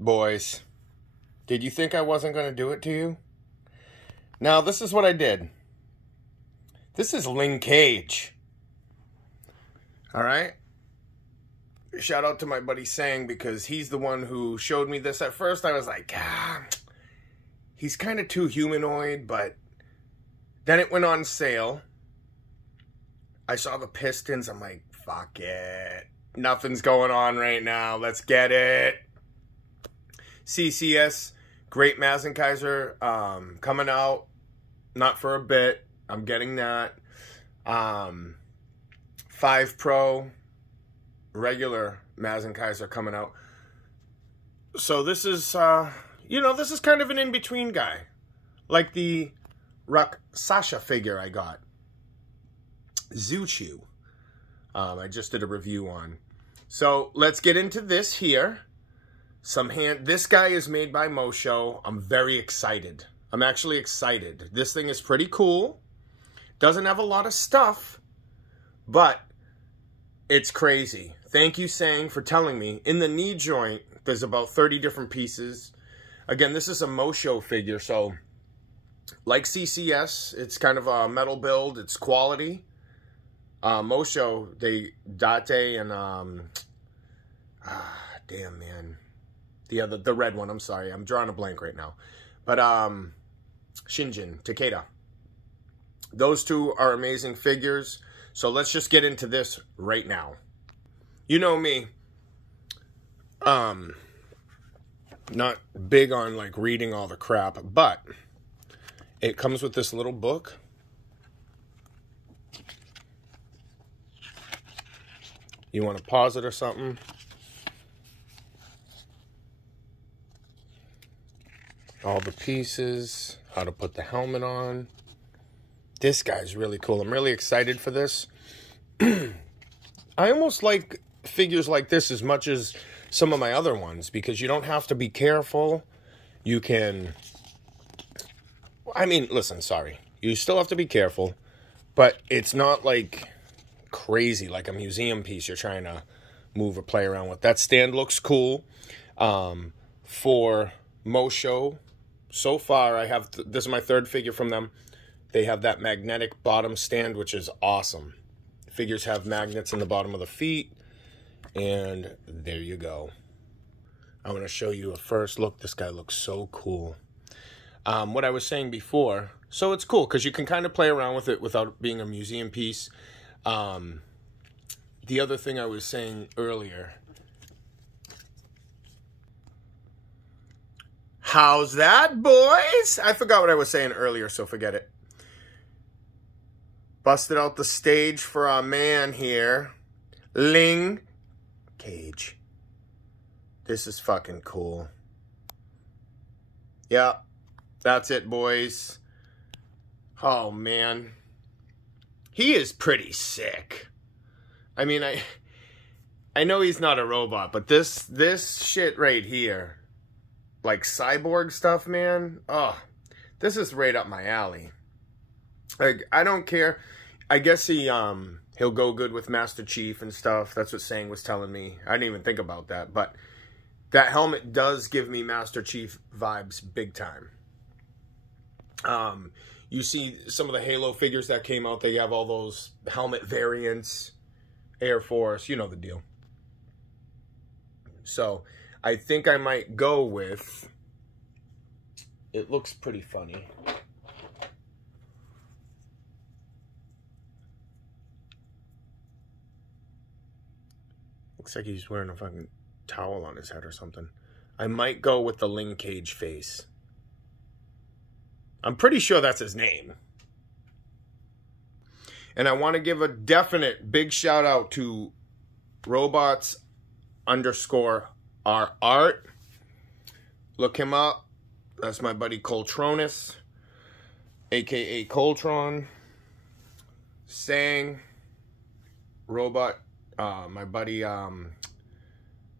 Boys, did you think I wasn't going to do it to you? Now, this is what I did. This is Ling Cage. Alright? Shout out to my buddy Sang, because he's the one who showed me this. At first, I was like, he's kind of too humanoid, but then it went on sale. I saw the pistons. I'm like, fuck it. Nothing's going on right now. Let's get it. CCS, great Mazenkaiser, coming out. Not for a bit. I'm getting that. 5 Pro, regular Mazenkaiser coming out. So this is, this is kind of an in-between guy. Like the Sasha figure I got. Zuchu. I just did a review on. So let's get into this here. This guy is made by Mosho. I'm very excited. I'm actually excited. This thing is pretty cool. Doesn't have a lot of stuff, but it's crazy. Thank you, Sang, for telling me. In the knee joint, there's about 30 different pieces. Again, this is a Mosho figure, so like CCS, it's kind of a metal build. It's quality. Mosho, Date and damn, man. The red one, I'm sorry. I'm drawing a blank right now. But Shinjin, Takeda. Those two are amazing figures. So let's just get into this right now. You know me. Not big on like reading all the crap, but it comes with this little book. You want to pause it or something? All the pieces, how to put the helmet on. This guy's really cool. I'm really excited for this. I almost like figures like this as much as some of my other ones, because you don't have to be careful. You can... I mean, listen, sorry. You still have to be careful, but it's not like crazy, like a museum piece you're trying to move or play around with. That stand looks cool. For Mosho, so far I have, this is my third figure from them. They have that magnetic bottom stand, which is awesome. Figures have magnets in the bottom of the feet, and there you go. I'm going to show you a first look. This guy looks so cool. What I was saying before, so it's cool because you can kind of play around with it without being a museum piece. The other thing I was saying earlier. How's that, boys? I forgot what I was saying earlier, so forget it. Busted out the stage for our man here. Ling Cage. This is fucking cool. Yeah, that's it, boys. Oh, man. He is pretty sick. I mean, I know he's not a robot, but this shit right here, like cyborg stuff, man. Oh, this is right up my alley. Like, I don't care. I guess he'll go good with Master Chief and stuff. That's what Sang was telling me. I didn't even think about that, but that helmet does give me Master Chief vibes big time. You see some of the Halo figures that came out, they have all those helmet variants, Air Force, you know the deal. So, I think I might go with, it looks pretty funny. Looks like he's wearing a fucking towel on his head or something. I might go with the Ling Cage face. I'm pretty sure that's his name. And I want to give a definite big shout out to robots_our_art. Look him up. That's my buddy Coltronis, aka Coltron. Sang, Robot, my buddy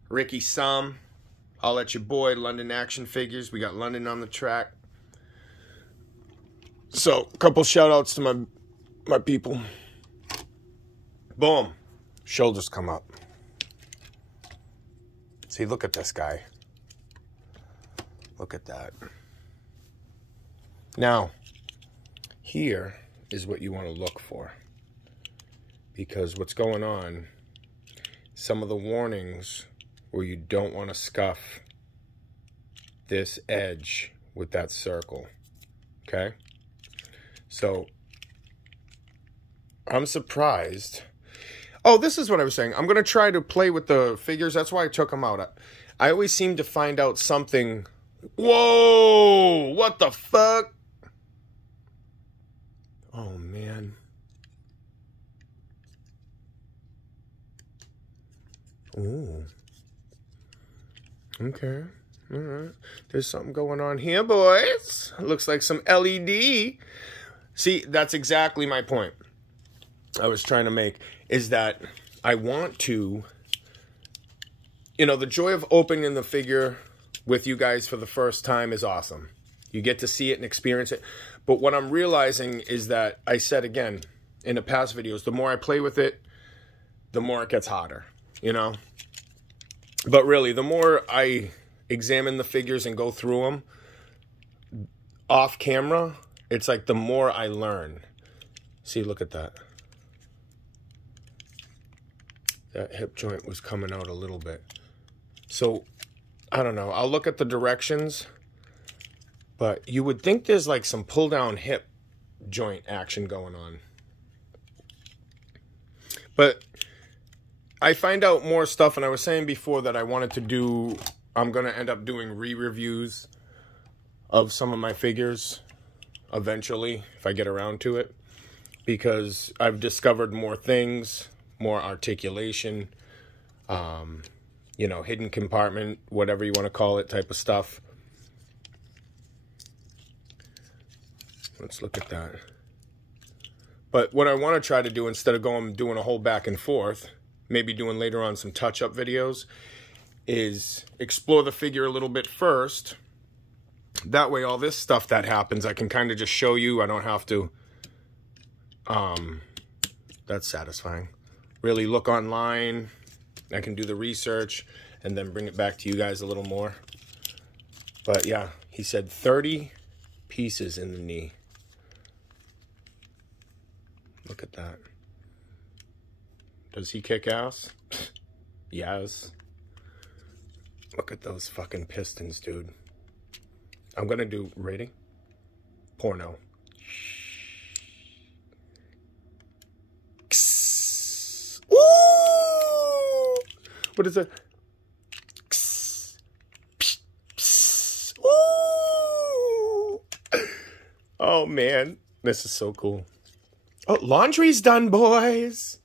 Ricky Sum. I'll let your boy, London Action Figures. We got London on the track. So, a couple shout outs to my people. Boom. Shoulders come up. See, look at this guy. Look at that. Now, here is what you want to look for. Because what's going on, some of the warnings where you don't want to scuff this edge with that circle. Okay? So, I'm surprised. Oh, this is what I was saying. I'm going to try to play with the figures. That's why I took them out. I always seem to find out something. Whoa! What the fuck? Oh, man. Ooh. Okay. All right. There's something going on here, boys. Looks like some LED. See, that's exactly my point I was trying to make, is that I want to, you know, the joy of opening the figure with you guys for the first time is awesome. You get to see it and experience it. But what I'm realizing is that, I said again in the past videos, the more I play with it, the more it gets hotter, you know? But really, the more I examine the figures and go through them off camera, it's like the more I learn. See, look at that. That hip joint was coming out a little bit. So, I don't know. I'll look at the directions. But you would think there's like some pull-down hip joint action going on. But I find out more stuff, and I was saying before that I wanted to do, I'm going to end up doing re-reviews of some of my figures eventually, if I get around to it. Because I've discovered more things, more articulation, you know, hidden compartment, whatever you want to call it, type of stuff. Let's look at that. But what I want to try to do, instead of doing a whole back and forth, maybe doing later on some touch-up videos, is explore the figure a little bit first. That way all this stuff that happens, I can kind of just show you. I don't have to, that's satisfying. Really look online. I can do the research and then bring it back to you guys a little more. But yeah, he said 30 pieces in the knee. Look at that. Does he kick ass? Yes. Look at those fucking pistons, dude. I'm gonna do rating. Porno. Ooh! What is it? Ooh! Oh man, this is so cool. Oh, laundry's done, boys.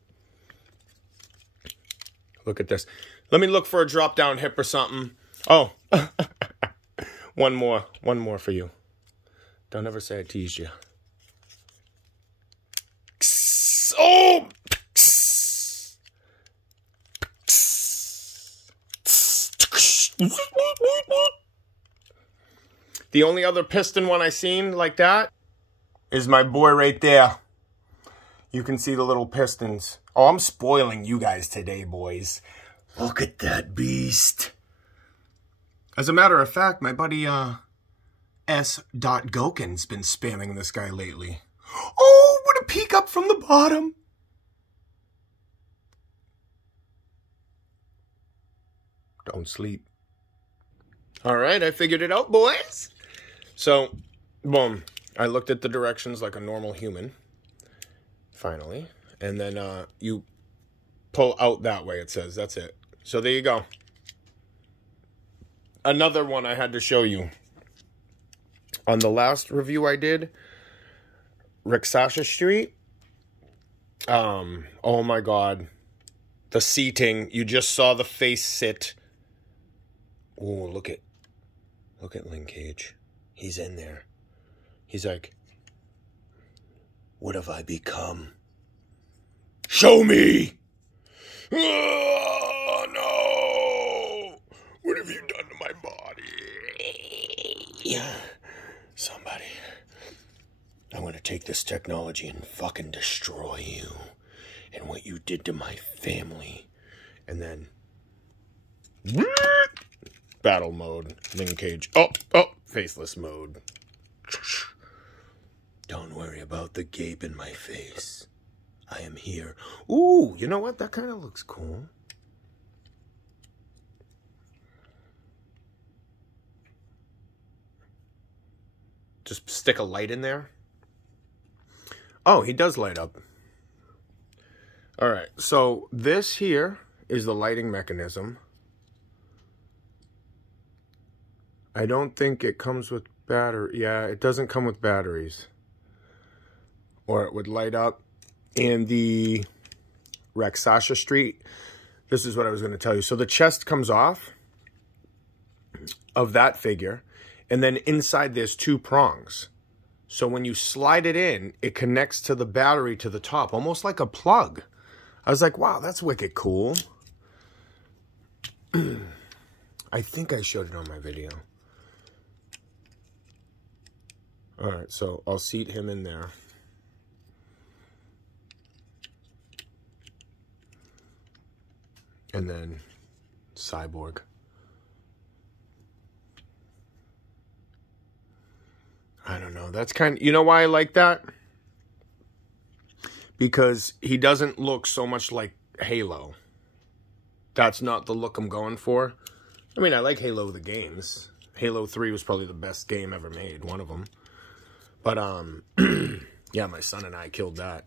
Look at this. Let me look for a drop-down hip or something. Oh, one more for you. Don't ever say I teased you. Oh! The only other piston one I seen like that is my boy right there. You can see the little pistons. Oh, I'm spoiling you guys today, boys. Look at that beast. As a matter of fact, my buddy S. Goken's been spamming this guy lately. Oh, what a peek up from the bottom. Don't sleep. All right, I figured it out, boys. So, boom. I looked at the directions like a normal human. Finally. And then you pull out that way, it says. That's it. So there you go. Another one I had to show you. On the last review I did, Rixasha Street. Oh my God. The seating. You just saw the face sit. Oh, look at Ling Cage. He's in there. He's like, what have I become? Show me! Oh, no! What have you done to my body? Somebody. I'm gonna take this technology and fucking destroy you. And what you did to my family. And then... Battle mode. Ling cage. Oh, faceless mode. Don't worry about the gape in my face. I am here. Ooh, you know what? That kind of looks cool. Just stick a light in there. Oh, he does light up. All right, so this here is the lighting mechanism. I don't think it comes with battery. Yeah, it doesn't come with batteries. Or it would light up. And the Raksasha Street, this is what I was going to tell you. So the chest comes off of that figure. And then inside there's 2 prongs. So when you slide it in, it connects to the battery to the top, almost like a plug. I was like, wow, that's wicked cool. I think I showed it on my video. All right, so I'll seat him in there. And then Cyborg. I don't know. That's kind of, you know why I like that? Because he doesn't look so much like Halo. That's not the look I'm going for. I mean, I like Halo the games. Halo 3 was probably the best game ever made, one of them. But, yeah, my son and I killed that.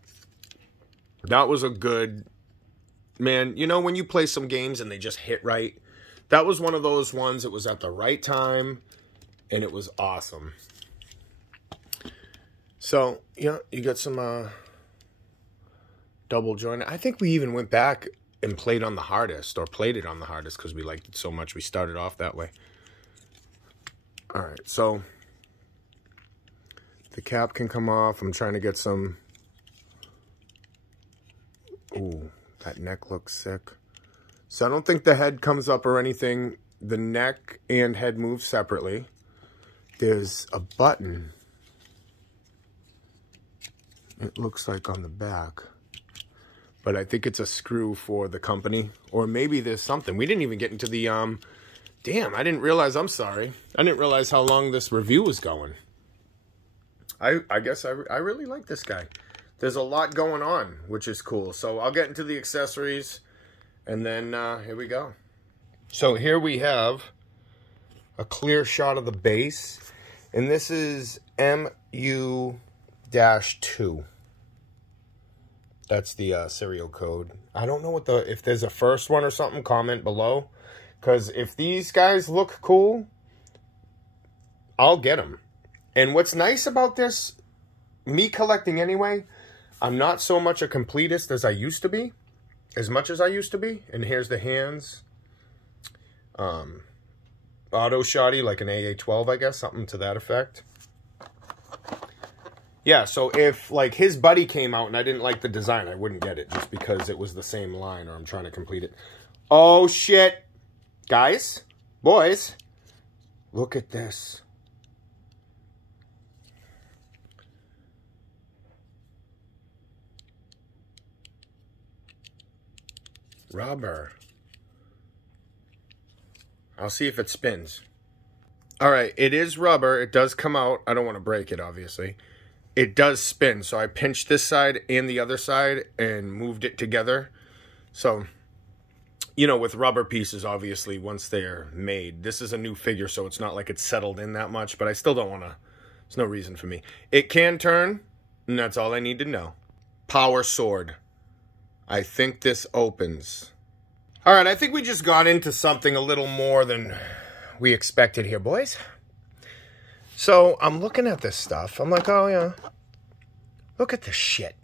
That was a good, man, you know when you play some games and they just hit right? That was one of those ones that was at the right time, and it was awesome. So, yeah, you got some double joint. I think we even went back and played on the hardest, or played it on the hardest because we liked it so much. We started off that way. All right, so the cap can come off. I'm trying to get some. Ooh, that neck looks sick. So I don't think the head comes up or anything. The neck and head move separately. There's a button. It looks like on the back. But I think it's a screw for the company. Or maybe there's something. We didn't even get into the, damn, I didn't realize, I'm sorry. I didn't realize how long this review was going. I guess I really like this guy. There's a lot going on, which is cool. So I'll get into the accessories. And then, here we go. So here we have a clear shot of the base. And this is MU-2. That's the serial code. I don't know what if there's a first one or something, comment below. Because if these guys look cool, I'll get them. And what's nice about this, me collecting anyway, I'm not so much a completist as I used to be. As much as I used to be. And here's the hands. Auto shoddy, like an AA-12, I guess. Something to that effect. Yeah, so if, like, his buddy came out and I didn't like the design, I wouldn't get it just because it was the same line or I'm trying to complete it. Oh, shit. Guys, boys, look at this. Rubber. I'll see if it spins. All right, it is rubber. It does come out. I don't want to break it, obviously. It does spin, so I pinched this side and the other side and moved it together. So, you know, with rubber pieces, obviously, once they're made, this is a new figure, so it's not like it's settled in that much, but I still don't want to, there's no reason for me. It can turn, and that's all I need to know. Power sword. I think this opens. All right, I think we just got into something a little more than we expected here, boys. So I'm looking at this stuff. I'm like, oh, yeah. Look at this shit.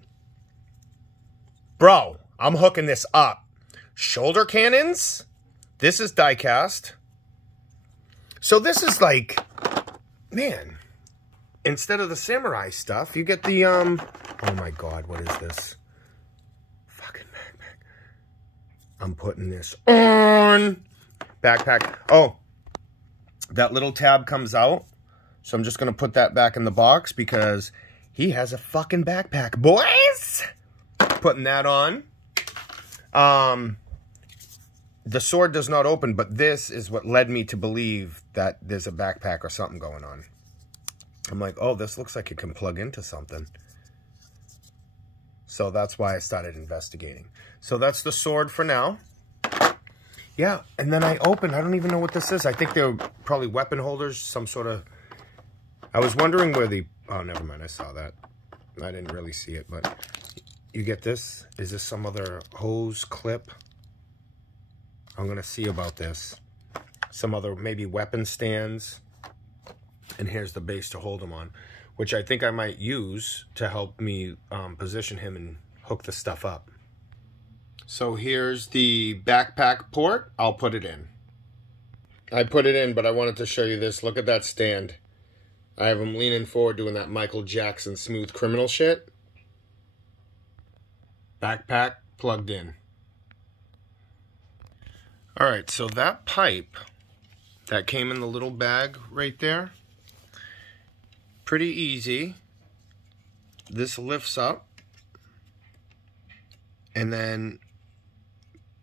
Bro, I'm hooking this up. Shoulder cannons. This is die cast. So this is like, man, instead of the samurai stuff, you get the, oh my God, what is this? Fucking backpack. I'm putting this on. Backpack. Oh, that little tab comes out. So I'm just going to put that back in the box because he has a fucking backpack, boys. Putting that on. the sword does not open, but this is what led me to believe that there's a backpack or something going on. I'm like, oh, this looks like it can plug into something. So that's why I started investigating. So that's the sword for now. Yeah, and then I opened, I don't even know what this is. I think they're probably weapon holders, some sort of... I was wondering where the... Oh, never mind, I saw that. I didn't really see it, but... You get this? Is this some other hose clip? I'm going to see about this. Some other, maybe weapon stands. And here's the base to hold them on, which I think I might use to help me position him and hook the stuff up. So here's the backpack port. I'll put it in. I put it in, but I wanted to show you this. Look at that stand. I have him leaning forward doing that Michael Jackson smooth criminal shit. Backpack plugged in. All right, so that pipe that came in the little bag right there, pretty easy. This lifts up and then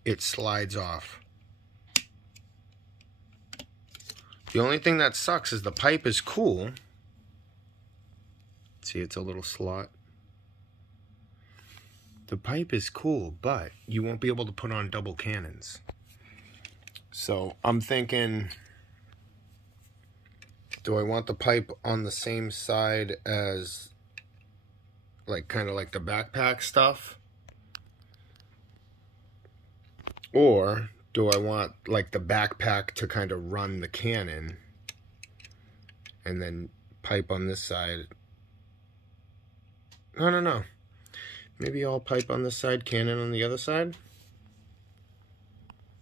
it slides off. The only thing that sucks is the pipe is cool. See, it's a little slot. The pipe is cool, but you won't be able to put on double cannons. So I'm thinking, do I want the pipe on the same side as, like, kind of like the backpack stuff? Or do I want, like, the backpack to kind of run the cannon and then pipe on this side? I don't know. Maybe I'll pipe on this side, cannon on the other side.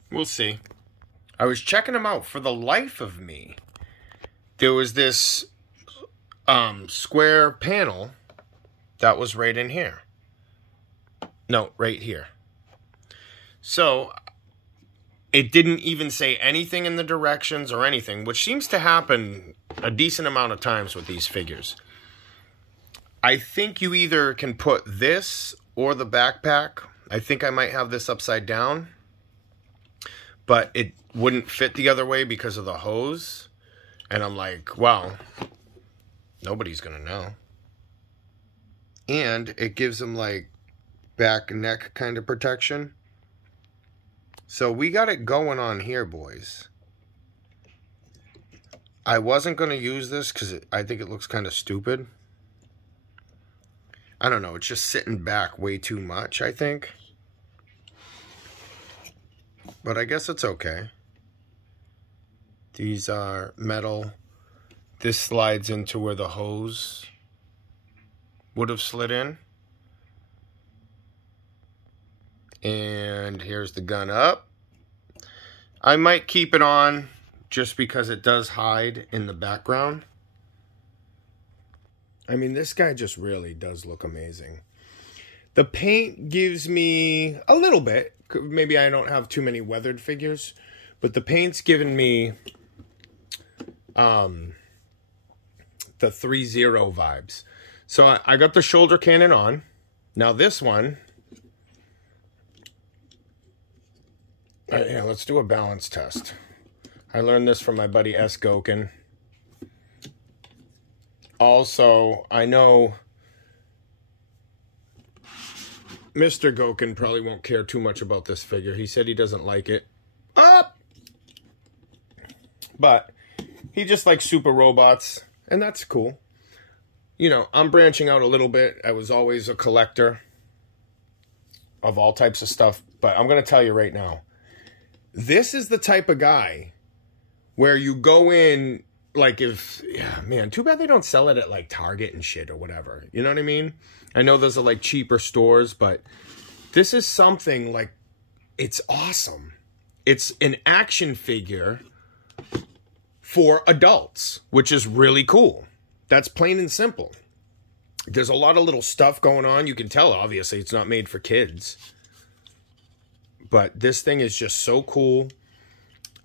We'll see. I was checking them out. For the life of me, there was this square panel that was right in here. No, right here. So it didn't even say anything in the directions or anything, which seems to happen a decent amount of times with these figures. I think you either can put this or the backpack. I think I might have this upside down, but it wouldn't fit the other way because of the hose. And I'm like, well, nobody's gonna know. And it gives them like back neck kind of protection. So we got it going on here, boys. I wasn't gonna use this because I think it looks kind of stupid. I don't know, it's just sitting back way too much, I think. But I guess it's okay. These are metal. This slides into where the hose would have slid in. And here's the gun up. I might keep it on just because it does hide in the background. I mean, this guy just really does look amazing. The paint gives me a little bit. Maybe I don't have too many weathered figures, but the paint's given me the 3-0 vibes. So I got the shoulder cannon on. Now this one, yeah, let's do a balance test. I learned this from my buddy S. Gokin. Also, I know Mr. Gokin probably won't care too much about this figure. He said he doesn't like it. But he just likes super robots, and that's cool. You know, I'm branching out a little bit. I was always a collector of all types of stuff, but I'm going to tell you right now, this is the type of guy where you go in, like, if, yeah, man, too bad they don't sell it at like Target and shit or whatever. You know what I mean? I know those are like cheaper stores, but this is something like, it's awesome. It's an action figure for adults, which is really cool. That's plain and simple. There's a lot of little stuff going on. You can tell, obviously, it's not made for kids. But this thing is just so cool.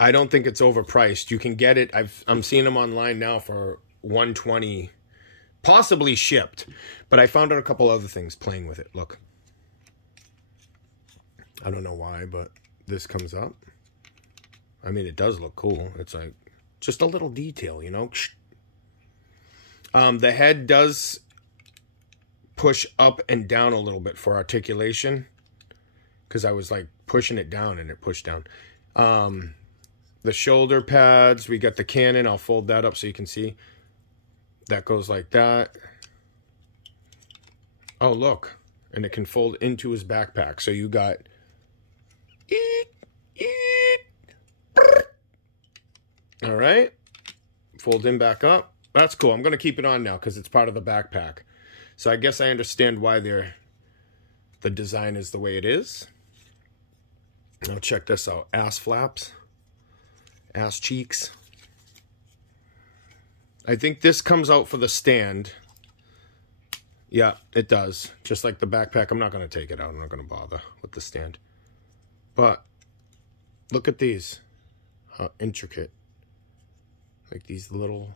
I don't think it's overpriced. You can get it. I'm seeing them online now for $120, possibly shipped. But I found out a couple other things playing with it. Look. I don't know why, but this comes up. I mean, it does look cool. It's like just a little detail, you know. The head does push up and down a little bit for articulation, because I was like pushing it down and it pushed down. The shoulder pads, we got the cannon. I'll fold that up so you can see. That goes like that. Oh, look. And it can fold into his backpack. So you got... All right. Fold him back up. That's cool. I'm going to keep it on now because it's part of the backpack. So I guess I understand why the design is the way it is. Now check this out. Ass flaps. Ass cheeks. I think this comes out for the stand. Yeah, it does. Just like the backpack. I'm not going to take it out. I'm not going to bother with the stand. But look at these. How intricate. Like these little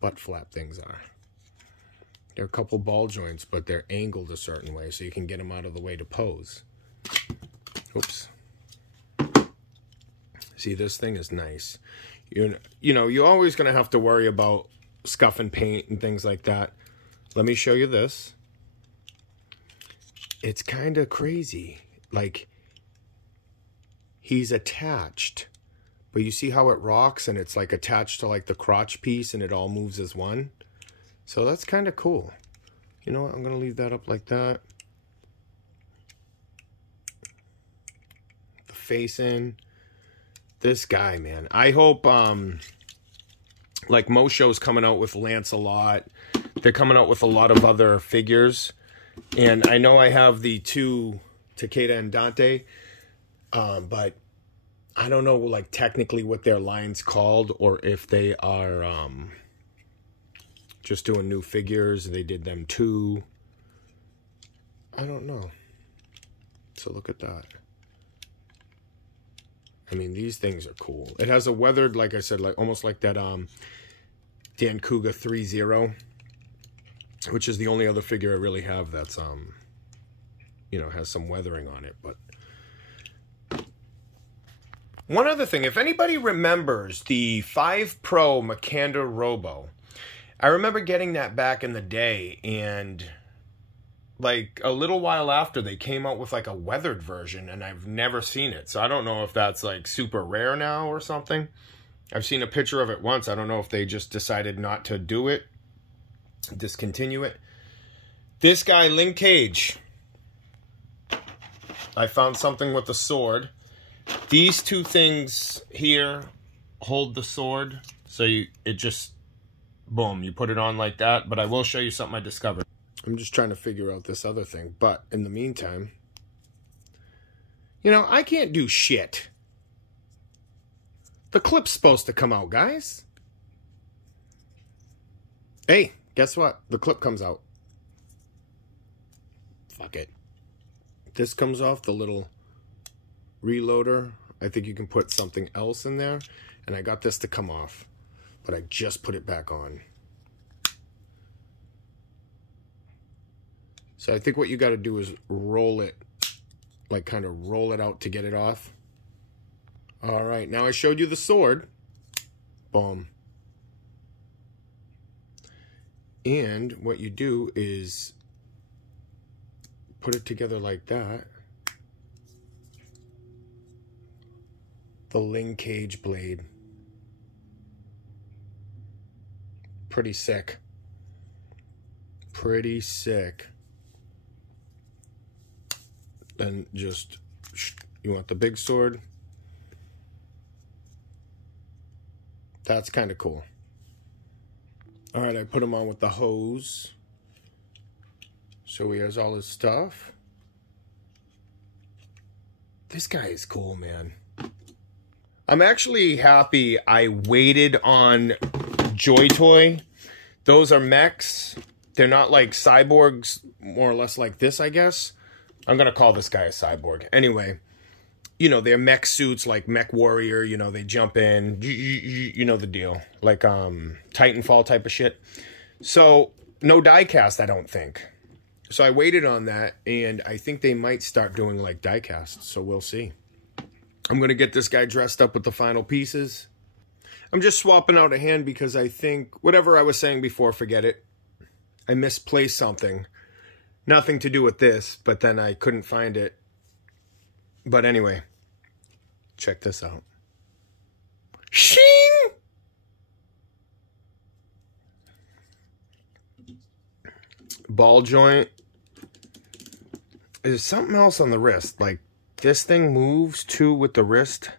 butt flap things are. They're a couple ball joints, but they're angled a certain way so you can get them out of the way to pose. Oops. See, this thing is nice. You know, you're always going to have to worry about scuffing paint and things like that. Let me show you this. It's kind of crazy. Like, he's attached. But you see how it rocks and it's like attached to like the crotch piece and it all moves as one? So that's kind of cool. You know what? I'm going to leave that up like that. The face in. This guy, man. I hope, like Mosho's coming out with Lancelot. They're coming out with a lot of other figures. And I know I have the two Takeda and Dante. But I don't know, like, technically what their line's called, or if they are just doing new figures. They did them too. I don't know. So look at that. I mean, these things are cool. It has a weathered, like I said, like almost like that Dan Kuga 3-0, which is the only other figure I really have that's you know, has some weathering on it. But one other thing, if anybody remembers the 5 Pro Makanda Robo, I remember getting that back in the day, and like a little while after they came out with like a weathered version, and I've never seen it. So I don't know if that's like super rare now or something. I've seen a picture of it once. I don't know if they just decided not to do it, discontinue it. This guy, Ling Cage. I found something with the sword. These two things here hold the sword. So it just, boom, you put it on like that. But I will show you something I discovered. I'm just trying to figure out this other thing. But in the meantime, you know, I can't do shit. The clip's supposed to come out, guys. Hey, guess what? The clip comes out. Fuck it. This comes off, the little reloader. I think you can put something else in there. And I got this to come off. But I just put it back on. So I think what you got to do is roll it, like kind of roll it out to get it off. All right, now I showed you the sword. Boom. And what you do is put it together like that. The Ling Cage blade. Pretty sick. Pretty sick. Then just, you want the big sword. That's kind of cool. All right, I put him on with the hose. So he has all his stuff. This guy is cool, man. I'm actually happy I waited on Joy Toy. Those are mechs. They're not like cyborgs, more or less like this, I guess. I'm going to call this guy a cyborg. Anyway, you know, they're mech suits like Mech Warrior. You know, they jump in. You know the deal. Like Titanfall type of shit. So, no die cast, I don't think. So I waited on that, and I think they might start doing like die casts. So we'll see. I'm going to get this guy dressed up with the final pieces. I'm just swapping out a hand because I think, whatever I was saying before, forget it. I misplaced something. Nothing to do with this, but then I couldn't find it. But anyway, check this out. Shing! Ball joint. There's something else on the wrist. Like, this thing moves too with the wrist.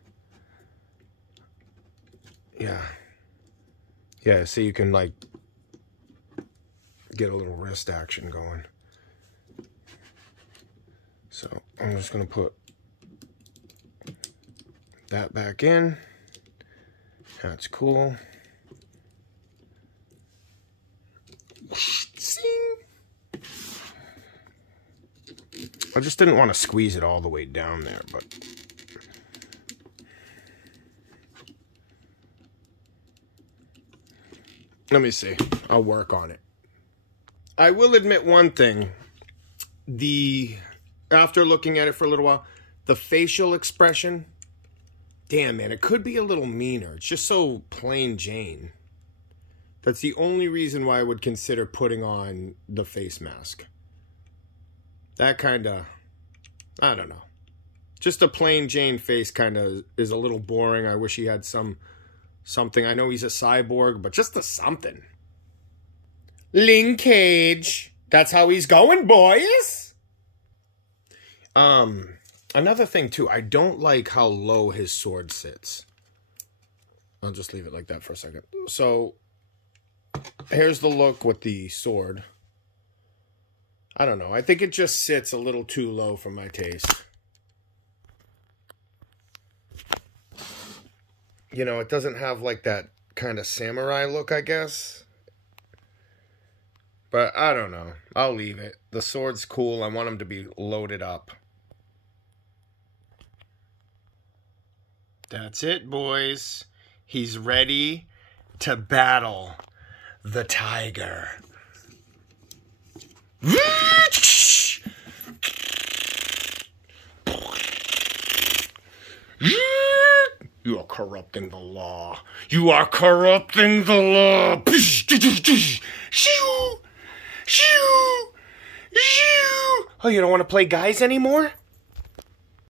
Yeah. Yeah, so you can, like, get a little wrist action going. So, I'm just going to put that back in. That's cool. I just didn't want to squeeze it all the way down there, but let me see. I'll work on it. I will admit one thing. After looking at it for a little while, the facial expression, damn, man, it could be a little meaner. It's just so plain Jane. That's the only reason why I would consider putting on the face mask. That kind of, I don't know. Just a plain Jane face kind of is a little boring. I wish he had something. I know he's a cyborg, but just a something. Ling Cage. That's how he's going, boys. Another thing, too. I don't like how low his sword sits. I'll just leave it like that for a second. So, here's the look with the sword. I don't know. I think it just sits a little too low for my taste. You know, it doesn't have like that kind of samurai look, I guess. But I don't know. I'll leave it. The sword's cool. I want him to be loaded up. That's it, boys. He's ready to battle the tiger. You are corrupting the law. You are corrupting the law. Oh, you don't want to play guys anymore?